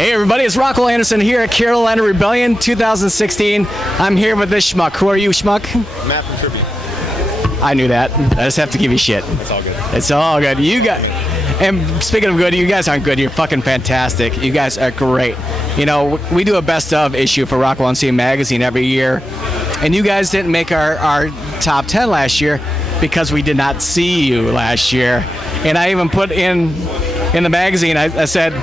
Hey everybody, it's Rockwell Anderson here at Carolina Rebellion 2016. I'm here with this schmuck. Who are you, schmuck? Matt from Trivium. I knew that. I just have to give you shit. It's all good. It's all good. You guys, and speaking of good, you guys aren't good. You're fucking fantastic. You guys are great. You know, we do a best of issue for Rockwell Anderson magazine every year, and you guys didn't make our top 10 last year because we did not see you last year. And I even put in the magazine, I said,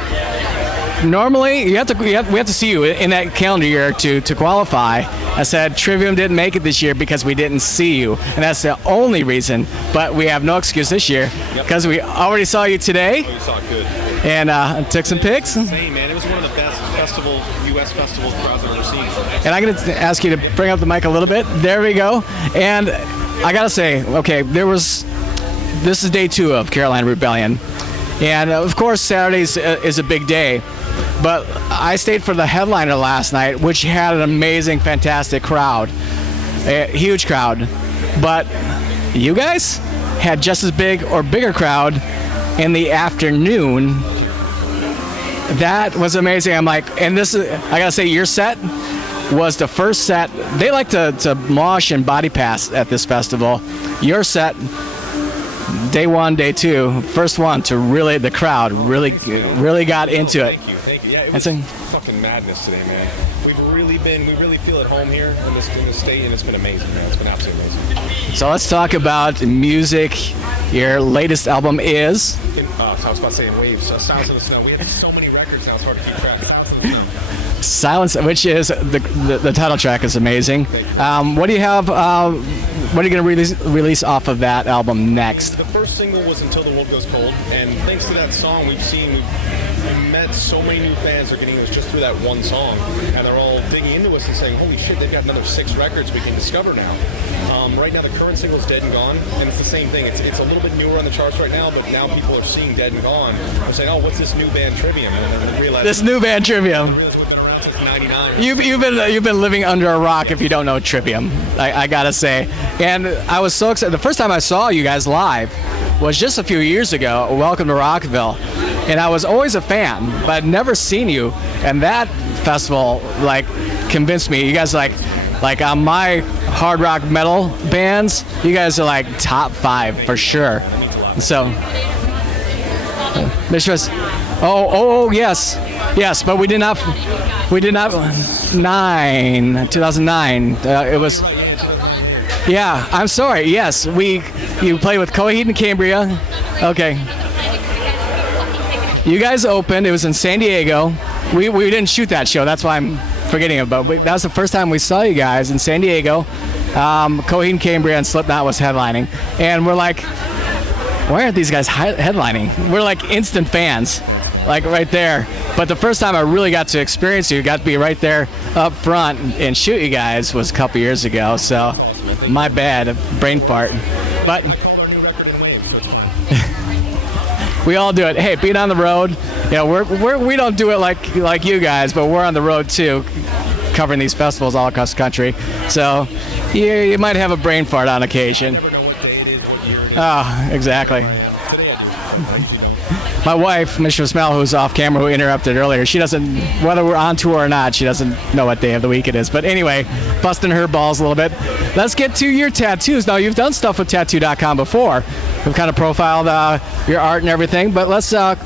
normally we have to see you in that calendar year to qualify. I said Trivium didn't make it this year because we didn't see you, and that's the only reason. But we have no excuse this year because we already saw you today. Oh, you saw it good. And took some pics. Same, man. It was one of the best U.S. festival crowds I've ever seen. And I'm going to ask you to bring up the mic a little bit. There we go. And I got to say, okay, this is day 2 of Carolina Rebellion. And of course, Saturday is a big day. But I stayed for the headliner last night, which had an amazing, fantastic crowd. A huge crowd. But you guys had just as big or bigger crowd in the afternoon. That was amazing. I'm like, and this is, I gotta say, your set was the first set. They like to mosh and body pass at this festival. Your set, day 1, day 2, first one to really, the crowd really got into it. Thank you. Yeah, it was fucking madness today, man. We really feel at home here in this state, and it's been amazing, man. It's been absolutely amazing. So let's talk about music. Your latest album is? I was about to say in waves. Silence in the Snow. We have so many records now, it's hard to keep track. Silence in the Snow. Silence, which is the title track is amazing. What do you have? What are you going to release off of that album next? The first single was Until the World Goes Cold, and thanks to that song, we've met so many new fans. They're getting us just through that one song, and they're all digging into us and saying, "Holy shit, they've got another 6 records we can discover now." Right now, the current single is Dead and Gone, and it's the same thing. It's a little bit newer on the charts right now, but now people are seeing Dead and Gone. They're saying, "Oh, what's this new band Trivium?" And they realize this new band Trivium. We've been around since '99. You've been living under a rock if you don't know Trivium. I gotta say, and I was so excited. The first time I saw you guys live was just a few years ago. Welcome to Rockville, and I was always a fan, but I'd never seen you. And that festival convinced me. You guys like on my hard rock metal bands, you guys are top 5 for sure. So, Mistress. Oh yes, but we did not 2009. It was. Yeah, I'm sorry. Yes, you played with Coheed and Cambria. Okay. You guys opened. It was in San Diego. We didn't shoot that show. That's why I'm forgetting it. But that was the first time we saw you guys in San Diego. Coheed and Cambria and Slipknot was headlining, and we're like, why aren't these guys headlining? We're like instant fans, right there. But the first time I really got to experience you, got to be right there up front and shoot you guys was a couple years ago. So. My bad, brain fart. But we all do it. Hey, being on the road, we don't do it like you guys, but we're on the road too, covering these festivals all across the country. So you might have a brain fart on occasion. Oh, exactly. My wife, Mistress Mel, who's off camera, who interrupted earlier, she doesn't, whether we're on tour or not, she doesn't know what day of the week it is. But anyway, busting her balls a little bit. Let's get to your tattoos. Now, you've done stuff with Tattoo.com before. We've kind of profiled your art and everything. But let's, for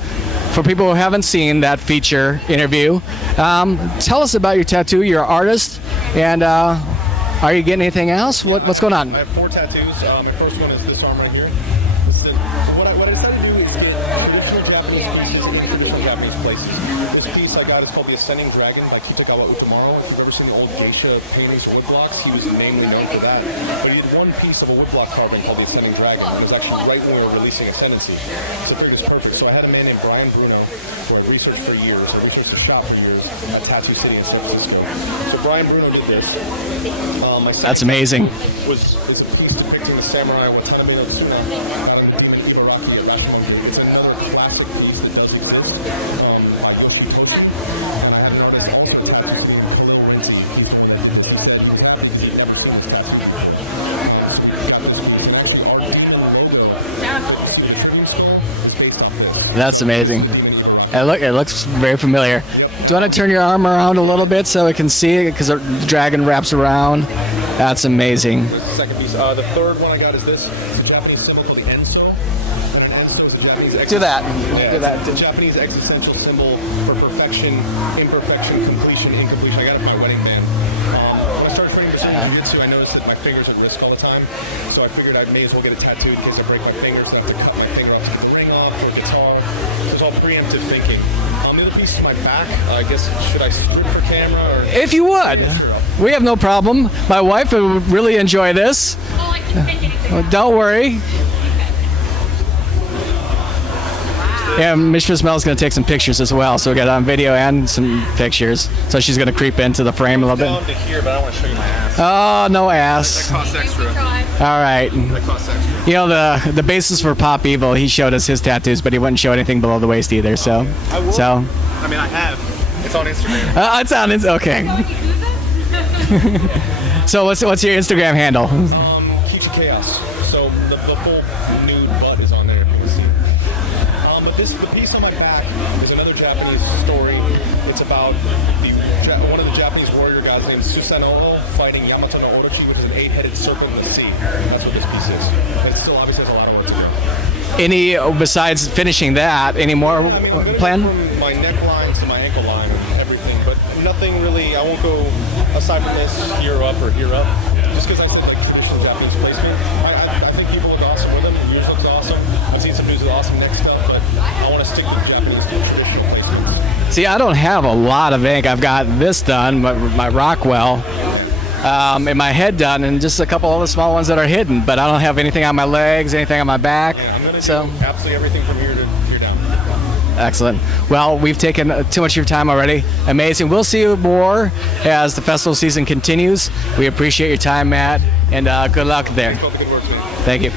people who haven't seen that feature interview, tell us about your tattoo. You're an artist, and are you getting anything else? What's going on? I have 4 tattoos. My first one is this arm right here. What I decided to do is get traditional Japanese places. This piece I got is called the Ascending Dragon by Kitagawa Utamaro. If you've ever seen the old geisha paintings or woodblocks, he was namely known for that. But he did one piece of a woodblock carving called the Ascending Dragon, and it was actually right when we were releasing Ascendancy. So I figured it was perfect. So I had a man named Brian Bruno, who I've researched for years, I researched a shop for years at Tattoo City in San Francisco. So Brian Bruno did this. That's amazing. Is a piece depicting the samurai Watanabe no Tsuna. It's another classic piece that does exist by Yoshi Koshi. And I have an artist also That's amazing. It looks very familiar. Do you want to turn your arm around a little bit so we can see it? Because the dragon wraps around. That's amazing. This is the second piece. The third one I got is this. It's a Japanese symbol called the Enso. And an Enso is a Japanese... Do that. Yeah, Do that. It's a Japanese existential symbol for perfection, imperfection, completion, incompletion. I got it for my wedding band. When I started training Brazilian Jiu-Jitsu, I noticed that my fingers are at risk all the time. So I figured I may as well get a tattoo in case I break my fingers. I have to cut my finger off to get the ring off or guitar. It was all preemptive thinking. The other piece is my back. I guess, should I strip for camera? Or? If you would. We have no problem. My wife would really enjoy this. Oh, I can take anything. Well, don't worry. Yeah, Mistress Mel's going to take some pictures as well. So we got on video and some pictures. So she's going to creep into the frame a little Down bit. to here, but I don't want to show you my ass. Oh, no That ass. costs extra. All right. That costs extra. You know, the basis for Pop Evil, he showed us his tattoos, but he wouldn't show anything below the waist either. So, I will. so I mean, I have. It's on Instagram. it's on. It's okay. So what's your Instagram handle? Kichi Chaos. So the full nude butt is on there if you can see. But the piece on my back is another Japanese story. It's about one of the Japanese warrior gods named Susanoo fighting Yamato no Orochi, which is an 8-headed serpent in the sea. That's what this piece is. And it still obviously has a lot of words in it. Any besides finishing that? Any more I mean, I'm gonna plan? go from my neckline to my ankle line and everything, but nothing really. I won't go aside from this here up or here up. Just because I said like traditional Japanese placement, I think people look awesome with them. Yours looks awesome. I've seen some dudes with awesome neck stuff, but I want to stick with Japanese traditional placements. See, I don't have a lot of ink. I've got this done, my Rockwell, and my head done, and just a couple of the small ones that are hidden. But I don't have anything on my legs, anything on my back. Yeah, I'm gonna So do absolutely everything from here to here down. excellent. Well, we've taken too much of your time already. Amazing. We'll see you more as the festival season continues. We appreciate your time, Matt, and good luck there. Keep up the good work, man. Thank you.